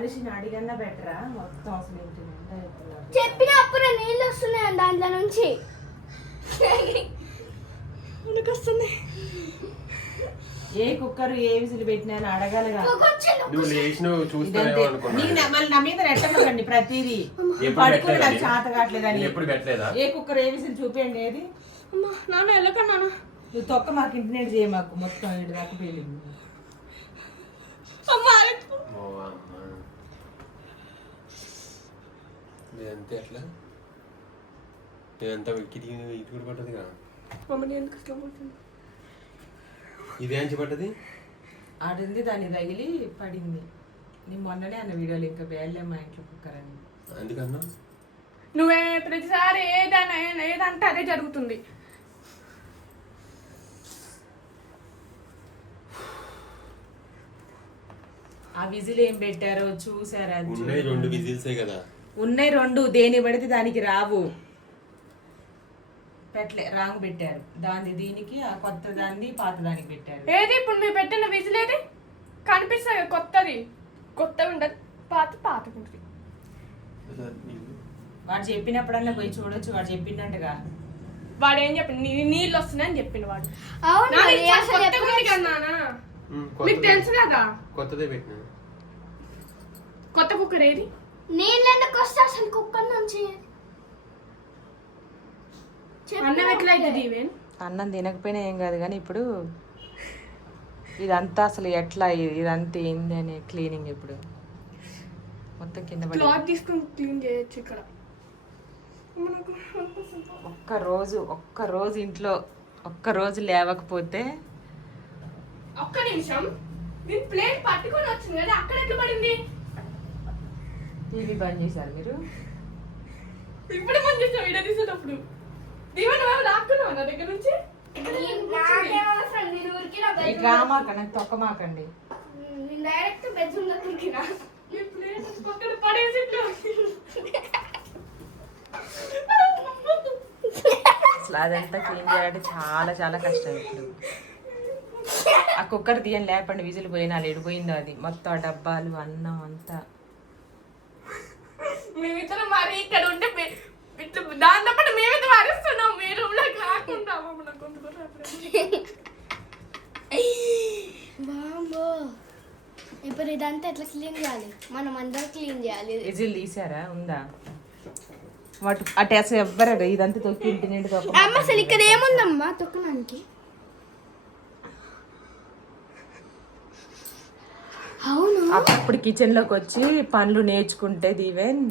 మనిషిని అడిగన్నా బెటరా మొత్తం అసలు చెప్పినప్పుడు నీళ్ళు వస్తున్నాయి దాంట్లో నుంచి వస్తుంది. ఏ కుక్కర్ ఏ విజిల్ పెట్టినా అడగాలి మళ్ళీ నా మీద రెట్టకండి ప్రతిదీ పడుకుని నాకు చేత కావట్లేదని ఏ కుక్కర్ ఏ విజిల్ చూపించండి ఏది నాన్న వెళ్ళకన్నా నువ్వు తొక్క మాకు ఇంటినేట్ చేయ మాకు మొత్తం ఇంటి దాకా పేలింది అంతే అట్లా నేనంతా వెక్కి ఇటు కూడా పడ్డది కదా ఇది అంచి పడ్డది ఆడింది దాన్ని తగిలి పడింది నేను మొన్ననే అన్న వీడియోలు ఇంకా వేయలే మా ఇంట్లో కుక్కర్ అని అందుకన్నా నువ్వే ప్రతిసారి ఏదంటే అదే జరుగుతుంది. ఆ విజిల్ ఏం పెట్టారో చూసారా? ఉన్నాయి 2 విజిల్సే కదా. ఉన్నాయి 2 దేని పడితే దానికి రావు పెట్టలే రాంగ్ పెట్టారు దాన్ని దీనికి ఆ కొత్త దాన్ని పాత దానికి పెట్టారు. ఏది ఇప్పుడు మీరు పెట్టిన విజిల్ ఏది కనిపిస్తుంది కొత్తది ఉండదు పాత ఉంటుంది. వాడు చెప్పినప్పుడల్లా పోయి చూడొచ్చు వాడు చెప్పినట్టుగా వాడు ఏం చెప్పింది నీళ్ళు వస్తున్నాయని చెప్పిండు వాడు. మీకు తెలుసు కదా కొత్తదే పెట్టిన కొత్త కుక్కర్ ఏది నీళ్ళు ఎందుకు వస్తే అసలు కుక్కర్ నుంచి అన్నం ఎట్లా అవుతుంది? అన్నం తినకపోయినా ఏం కాదు కానీ ఇప్పుడు ఇదంతా అసలు ఎట్లా ఇదంతా ఏంది అని క్లీనింగ్ ఇప్పుడు మొత్తం కింద క్లాత్ తీసుకొని క్లీన్ చేయొచ్చు. ఇక్కడ ఒక్క రోజు ఇంట్లో ఒక్కరోజు లేవకపోతే ఒక్క నిమిషం నేను ప్లేట్ పట్టుకొని వచ్చింది కదా అక్కడ ఎట్లా పడింది? టీవీ బంద్ చేశారు మీరు? ఇప్పుడే బంద్ చేసాం వీడియో తీసేటప్పుడు. దీవెన లాక్కున్నావు నా దగ్గర నుంచి రామాకండి తొక్కమాకండి డైరెక్ట్ బెడ్రూమ్ దగ్గరికి పక్కన పడేసి అసలు అదంతా క్లీన్ చేయాలంటే చాలా చాలా కష్టం. ఇప్పుడు ఆ కుక్కర్ తీయని లేపండి విజిల్ పోయినా ఎడిపోయిందో అది మొత్తం ఆ డబ్బాలు అన్నం అంతా. మేమిద్దరం మరి ఇక్కడ ఉంటే దాంతో పాటు మేమైతే మరుస్తున్నాం మీ రూమ్ లోకి రాకుంటాము. ఇప్పుడు ఇదంతా ఎట్లా క్లీన్ చేయాలి? మనం అందరూ క్లీన్ చేయాలి. విజిల్ తీసారా? ఉందా? వాటి అటు అసలు ఎవ్వరు ఇదంతా తొక్కి ఇంటి నిండి అమ్మ అసలు ఇక్కడ ఏముందమ్మా తొక్కడానికి? అవును అప్పుడు కిచెన్ లోకి వచ్చి పనులు నేర్చుకుంటే దీవెన్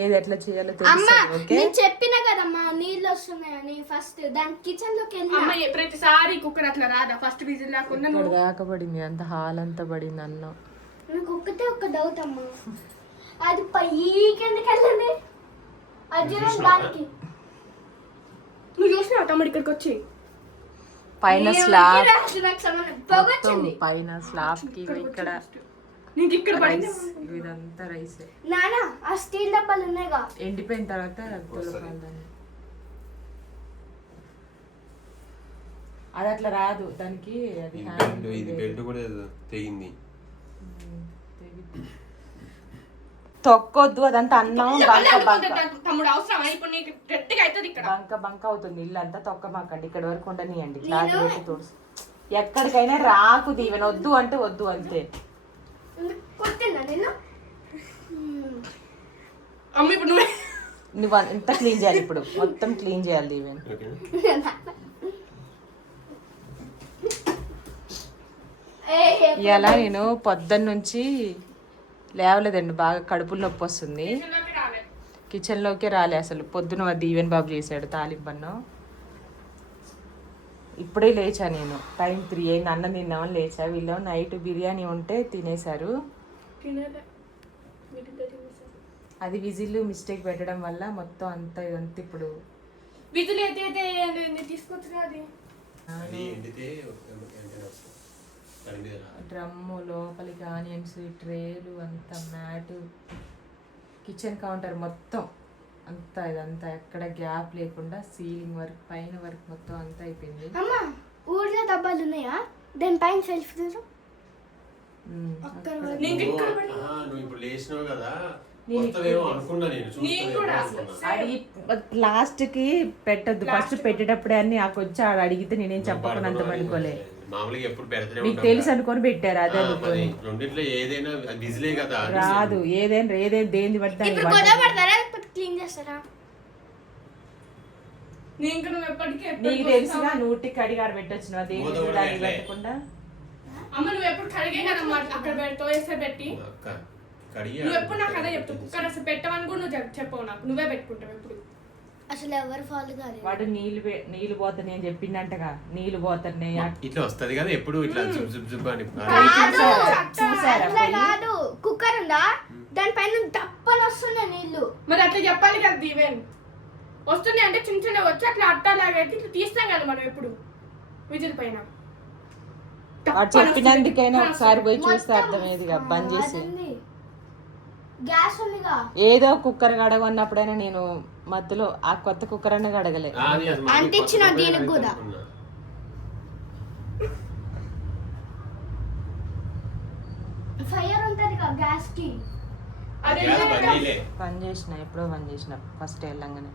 ఏది ఎట్లా చేయాలో తెలుసు. చెప్పినా కదమ్మా నీళ్ళు వస్తున్నాయని ఫస్ట్ దాని కిచెన్ లోకి వెళ్ళి ప్రతిసారి కుక్కర్ అట్లా రాదా? ఫస్ట్ విజిల్ రాకుండా దాకా పడింది అంత హాల్ అంతా పడింది అన్నం. నాకు ఒక్కటే ఒక డౌట్ అమ్మా, అది పైకి ఎందుకు వెళ్ళండి? దానికి నువ్వు చూసినావు తమ్ముడు ఇక్కడికి వచ్చి పైన స్లాబ్ పైన స్లాబ్ కి ఇక్కడ ఇదంతా రైస్ నానా ఆ స్టీల్ డబ్బాలు ఉన్నాయిగా ఎండిపోయిన తర్వాత అది అట్లా రాదు దానికి. ఇది బెల్ట్ కూడా తెగింది. తొక్కొద్దు అదంతా అన్నం బంక అవుతుంది. ఇల్లు అంతా తొక్కమాకండి. ఇక్కడ వరకు ఉండనియండి. క్లాత్ పెట్టి తుడుసు. ఎక్కడికైనా రాకు దీవెన వద్దు అంటే వద్దు అంతే. నువ్వు ఎంత క్లీన్ చేయాలి? ఇప్పుడు మొత్తం క్లీన్ చేయాలి దీవెన. ఇలా నేను పొద్దున్న నుంచి లేవలేదండి. బాగా కడుపులో నొప్పి వస్తుంది. కిచెన్లోకే రాలే అసలు. పొద్దున దీవెన్ బాబు చేశాడు తాలింపన్నం. ఇప్పుడే లేచా నేను. టైం 3 అయింది. అన్నం తిన్నామని లేచా. వీళ్ళు నైట్ బిర్యానీ ఉంటే తినేశారు. అది విజిల్ మిస్టేక్ పెట్టడం వల్ల మొత్తం అంతా ఇదంతా ఇప్పుడు విజిల్ అయితే తీసుకొచ్చు. డ్రమ్ము లోపలికి ఆనియన్స్ ట్రేలు అంతా మ్యాటు కిచెన్ కౌంటర్ మొత్తం అంతా ఇదంతా ఎక్కడ గ్యాప్ లేకుండా సీలింగ్ వర్క్ పైన వర్క్ మొత్తం అంతా అయిపోయింది. ఊర్లో డబ్బాలు ఉన్నాయా? దాని పైన సెల్ఫ్ నేను ఇక్కడ పడి నువ్వు ఇప్పుడు లేచినావు కదా వస్తావేమో అనుకున్నా నేను చూస్తావేమో అనుకున్నా. అడిగి లాస్ట్ కి పెట్టద్దు, ఫస్ట్ పెట్టేటప్పుడే అని నాకు వచ్చి ఆడ అడిగితే నేనేం చెప్పకుండా అంత పడుకోలే. మామూలుగా ఎప్పుడు పెడతానే మీకు తెలుసు అనుకొని పెట్టారు అదే అనుకోని. రెండిట్లో ఏదైనా బిజిలే కదా రాదు, ఏదైనా దేని బట్టి ఇప్పుడు గొడవ పడతారా క్లీన్ చేస్తారా? నీకు తెలుసుగా నూటికి కడిగాడు పెట్టొచ్చిన దేని దాన్ని పెట్టకుండా. అమ్మ నువ్వు ఎప్పుడు కడిగే కదా అక్కడ పెట్టి పెట్టి నువ్వు ఎప్పుడు నాకు అదే చెప్తావు. కుక్కర్ అసలు పెట్టమని కూడా నువ్వు చెప్పవు, నాకు నువ్వే పెట్టుకుంటావు ఎప్పుడు. అసలు ఎవరు ఫాల్ కాదు. వాడు నీళ్ళు పోతాయి అని చెప్పిండంటగా, నీళ్ళు పోతున్నాయి ఇట్లా వస్తది కదా ఎప్పుడు ఇట్లా జుబ్ జుబ్ జుబ్ అని. అట్లా కాదు, కుక్కర్ ఉందా దానిపైన తప్పని వస్తున్నాయి నీళ్లు. మరి అట్లా చెప్పాలి కదా దీవెన్. వస్తున్నాయి అంటే చిన్న చిన్న వచ్చి అట్లా అట్టాలాగా ఇట్లా తీస్తాం కదా మనం ఎప్పుడు విజిల్ పైన. వాడు చెప్పినందుకైనా ఒకసారి పోయి చూస్తే అర్థమయ్యేదిగా, బంద్ చేసి. గ్యాస్ ఉందిగా, ఏదో కుక్కర్ కడగన్నప్పుడైనా నేను మధ్యలో ఆ కొత్త కుక్కర్ అన్న కడగలే. అంటించిన దీనికి కూడా ఫైర్ ఉంటది కదా గ్యాస్ కి. పని చేసిన, ఎప్పుడో పని చేసిన ఫస్ట్ వెళ్ళంగానే.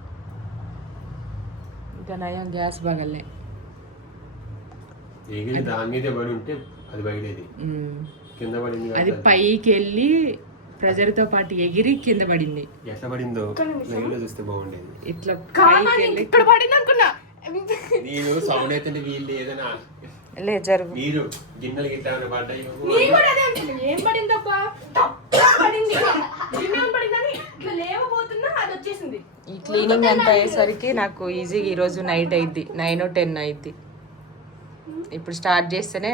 ఇంకా నయం గ్యాస్ పగలే. దాని మీద పడి ఉంటే అది బయటది కింద పడింది. అది పైకి వెళ్ళి ప్రెజర్తో పాటు ఎగిరి కింద పడింది. ఎట్లా పడిందో లైవ్ లో చూస్తే బాగుండేది. ఇట్లా ఇక్కడ పడింది అనుకున్నా. నేను సౌండ్ అయితే వీళ్ళు ఏదైనా లే జరుగు. మీరు గిన్నెలు గిట్లా ఏమైనా పడ్డాయి. ఏం పడిందబ్బా, పడింది గిన్నె పడిందని ఇట్లా లేవబోతున్నా అది వచ్చేసింది. ఈ క్లీనింగ్ అంతా అయ్యేసరికి నాకు ఈజీగా ఈరోజు నైట్ అయింది, 9 or 10 అయింది. ఇప్పుడు స్టార్ట్ చేస్తేనే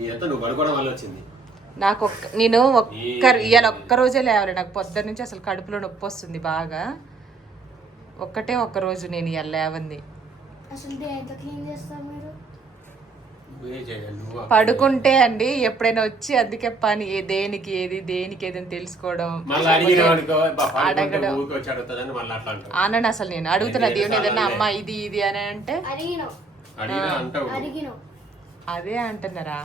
నువ్వు పడుకోవడం వల్ల వచ్చింది నాకు. నేను ఇవాళ ఒక్క రోజే లేవాలి, నాకు పొద్దున్న నుంచి అసలు కడుపులో నొప్పి వస్తుంది బాగా. ఒక్క రోజు నేను ఇవాళ లేవంది. అసలు దేంతో క్లీన్ చేస్తారు మీరు? పడుకుంటే అండి ఎప్పుడైనా వచ్చి అందుకే పని దేనికి ఏది అని తెలుసుకోవడం, అడగడం. అనండి అసలు నేను అడుగుతున్నా దేవుని ఏదన్నా అమ్మ ఇది అని అంటే అదే అంటున్నారా,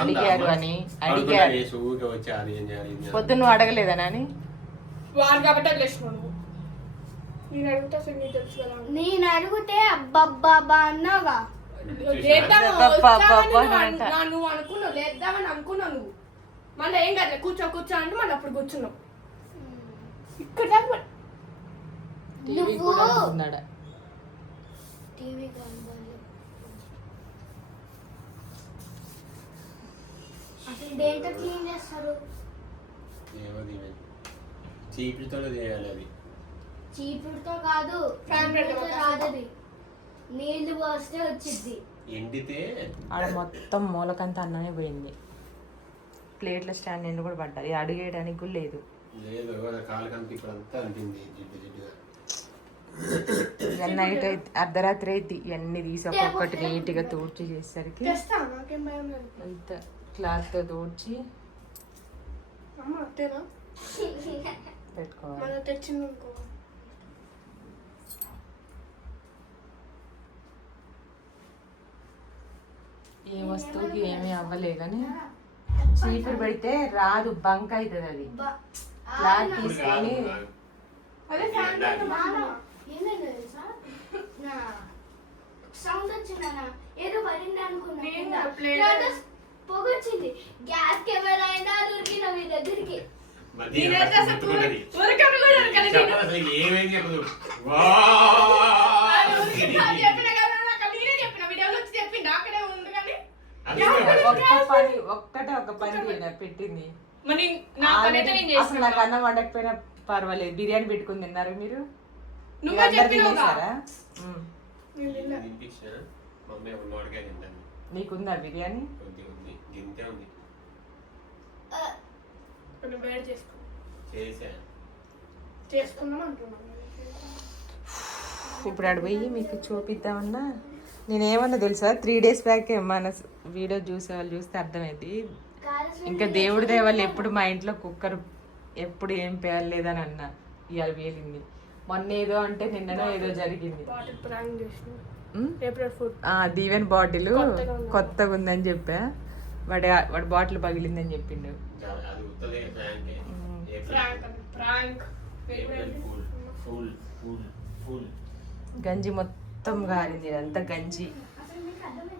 అడిగారు అని. అడిగారు పొద్దున్న నువ్వు అడగలేదా నాని? వాడు కాబట్టి అట్లేసినావు. నేను అడుగుతా అసలు నీకు తెలుసు కదా. నేను అడిగితే అబ్బబ్బా అన్నాగా. నువ్వు అనుకున్నావు లేద్దామని అనుకున్నావు నువ్వు. మళ్ళీ ఏం కాదు కూర్చో అంటే మళ్ళీ అప్పుడు కూర్చున్నావు. ఇక్కడ అసలు దేంతో క్లీన్ చేస్తారు? చీపురుతో చేయాలి. అది చీపురుతో కాదు, రాదది. నీళ్లు పోస్తే వచ్చింది. ఎండితే ఆడ మొత్తం మూలకంతా అన్నమే పోయింది. ప్లేట్ల స్టాండ్ నిండు కూడా పడ్డాయి, అడిగేయడానికి కూడా లేదు. నైట్ అయితే అర్ధరాత్రి అయితే ఇవన్నీ తీసి ఒక్కొక్కటి నీట్గా తూడ్చి చేసేసరికి అంత క్లాత్తో తూడ్చి పెట్టుకోవాలి. ఏ వస్తువుకి ఏమీ అవ్వలే కానీ చీపురు పెడితే రాదు, బంక్ అవుతుంది. అది క్లాత్ తీసుకొని సౌండ్ వచ్చిందా? ఏదో పడింది అనుకున్నా, పొగ వచ్చింది. గ్యాస్ కెమెరా దొరికిన మీ దగ్గరికి. ఒక పని పెట్టింది. అసలు నాకు అన్నం వండకపోయినా పర్వాలేదు, బిర్యానీ పెట్టుకుని తిన్నారు మీరు. నీకుందా బిర్యానీ? ఇప్పుడు అటు పోయి మీకు చూపిద్దామన్నా. నేనేమన్నా తెలుసా, 3 days బ్యాక్ మన వీడియో చూస్తే అర్థమైంది. ఇంకా దేవుడి దయ వల్ల ఎప్పుడు మా ఇంట్లో కుక్కర్ ఎప్పుడు ఏం పేర్లేదని అన్నా. ఇవాళ పేలింది. మొన్న ఏదో అంటే నిన్ననో ఏదో జరిగింది. ఏప్రిల్ ఫుడ్ దీవెన్ బాటిల్ కొత్తగా ఉంది. కొత్తగా ఉందని చెప్పా. వాడి బాటిల్ పగిలిందని చెప్పిండు. అది ఉత్తదే ప్రాంకే. Prank April fool fool fool fool. గంజి మొత్తం గారింది, ఇదంతా గంజి.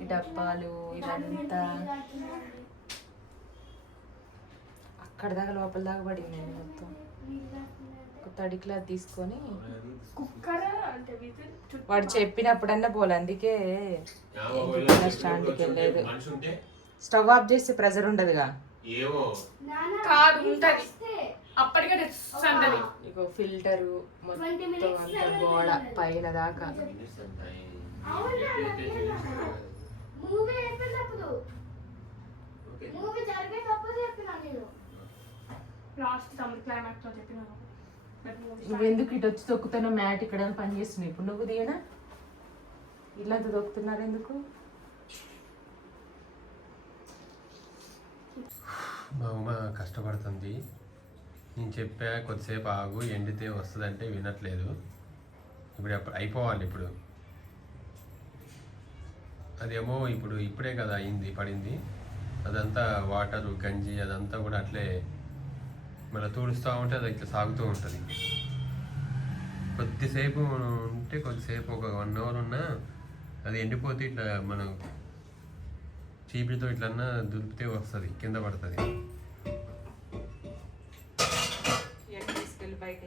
ఈ డబ్బాలు ఇదంతా అక్కడ దాకా లోపల దాకా పడింది మొత్తం. ఒక తడి క్లాత్ తీసుకొని కుక్కర్ అంటే విజిల్ వాడు చెప్పినప్పుడన్నా పోలే, అందుకే స్టాండ్కి వెళ్ళలేదు. మనిషి ఉంటే స్టవ్ ఆఫ్ చేస్తే ప్రెజర్ ఉండదుగా. ఏమో కాదు ఉంటది, అప్పటికే సందడి. ఇగో ఫిల్టరు మొత్తం అంతా గోడ పైన దాకా. మూవీ అయిపోయినప్పుడు మూవీ జరిగేటప్పుడు చెప్పినా నేను. లాస్ట్ తమిళ క్లైమాక్స్ లో చెప్పినాను. నువ్వెందుకు ఇటు వచ్చి తొక్కుతున్నావు? మ్యాట్ ఇక్కడ పని చేస్తున్నావు ఇప్పుడు నువ్వు దిగనా? ఇల్లంతా తొక్కుతున్నారు ఎందుకు? మా అమ్మ కష్టపడుతుంది. నేను చెప్పా కొద్దిసేపు ఆగు, ఎండితే వస్తుందంటే వినట్లేదు. ఇప్పుడు అయిపోవాలి. ఇప్పుడు అదేమో ఇప్పుడే కదా అయింది, పడింది. అదంతా వాటరు గంజి అదంతా కూడా అట్లే మళ్ళీ తుడుస్తూ ఉంటే అది ఇట్లా సాగుతూ ఉంటుంది. కొద్దిసేపు ఉంటే కొద్దిసేపు ఒక 1 అవర్ ఉన్నా అది ఎండిపోతే ఇట్లా మనం చీపితో ఇట్లన్నా దులిపితే వస్తుంది, కింద పడుతుంది. తీసుకెళ్ళి బయట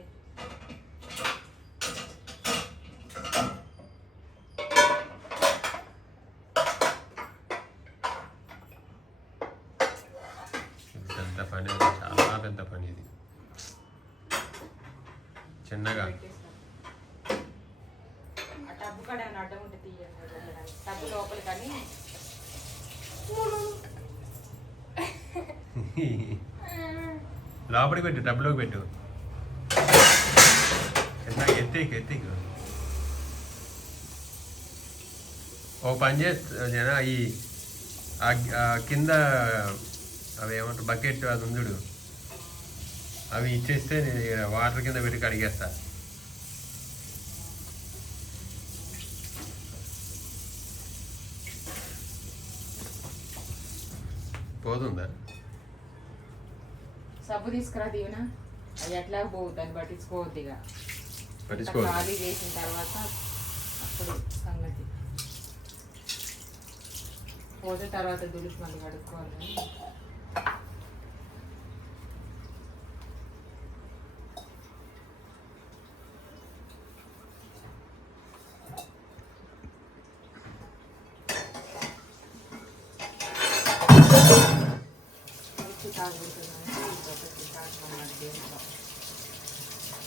పెద్ద పని, అది చాలా పెద్ద పని. ఇది చిన్నగా ఆ టబ్బు కాడ ఏమైనా అడ్డం ఉంటే తీయండి. టబ్బు లోపల కానీ లోపలికి పెట్టు, డబ్బులోకి పెట్టు. చిన్నగా ఎత్తికు. ఓ పని చేస్తా ఈ కింద అవి ఏమంటారు బకెట్ అది ఉందుడు, అవి ఇచ్చేస్తే నేను వాటర్ కింద పెట్టి కడిగేస్తా. పోతుందా? సబ్బు తీసుకురా దీవెన. అది ఎట్లా పోవు, దాన్ని పట్టించుకోవద్దు. ఇక పట్టించుకోవద్దు. ఖాళీ చేసిన తర్వాత అప్పుడు సంగతి. పోతే తర్వాత దులిపి మళ్ళీ కడుక్కోవాలి.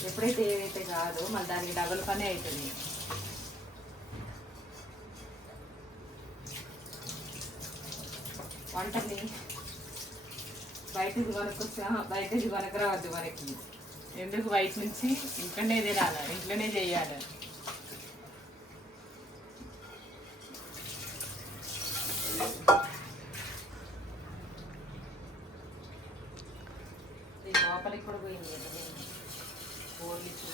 ఎప్పుడైతే ఏదైతే కాదో మళ్ళీ దానికి డబుల్ పని అవుతుంది. వంటని బయటది కొనుక్కొచ్చా, బయటది కొనకరావద్దు మనకి. ఎందుకు బయట నుంచి ఇంట్లోనే తినాలి, ఇంట్లోనే చేయాలి. లోపలికి కూడా పోయింది బోర్లు ఇచ్చిన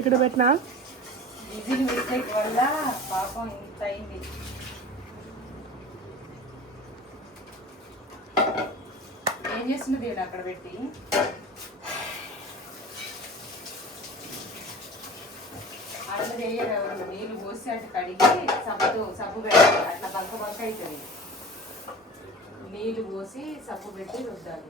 ఇక్కడ పెట్టినా విజిల్ మిస్టేక్ వల్ల పాపం ఇంత అయింది. ఏం చేస్తున్నది అక్కడ పెట్టి? అట్లా చేయరు ఎవరు. నీళ్ళు పోసి అట్లా కడిగి సబ్బు పెట్టాలి. అట్లా బంక అవుతుంది. నీళ్ళు పోసి సబ్బు పెట్టి రుద్దాలి.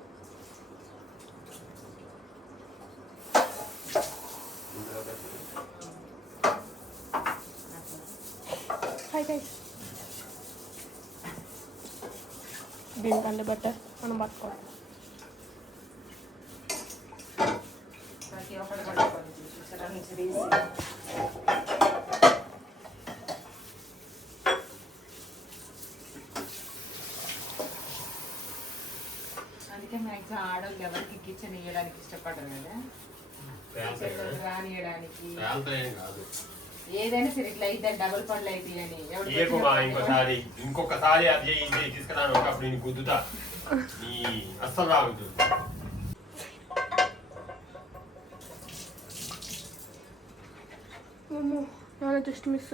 దీనికంటే బెటర్ మనం పట్టుకోవాలి. ప్రతి ఒక్కటి పట్టుకోవాలి. చూసారా నుంచి తీసి అందుకే మ్యాక్సిమం ఆడవాళ్ళు ఎవరికి కిచెన్ ఇవ్వడానికి ఇష్టపడరు కదా, రానియడానికి. ఏదైనా సరే ఇట్లా అయితే డబుల్ పనులు అయితే అని ఏకుమా ఇంకొకసారి అది చేయి ఇది చేయి తీసుకురాను అప్పుడు నేను గుద్దుతా ఈ అస్సలు రావద్దు. Just miss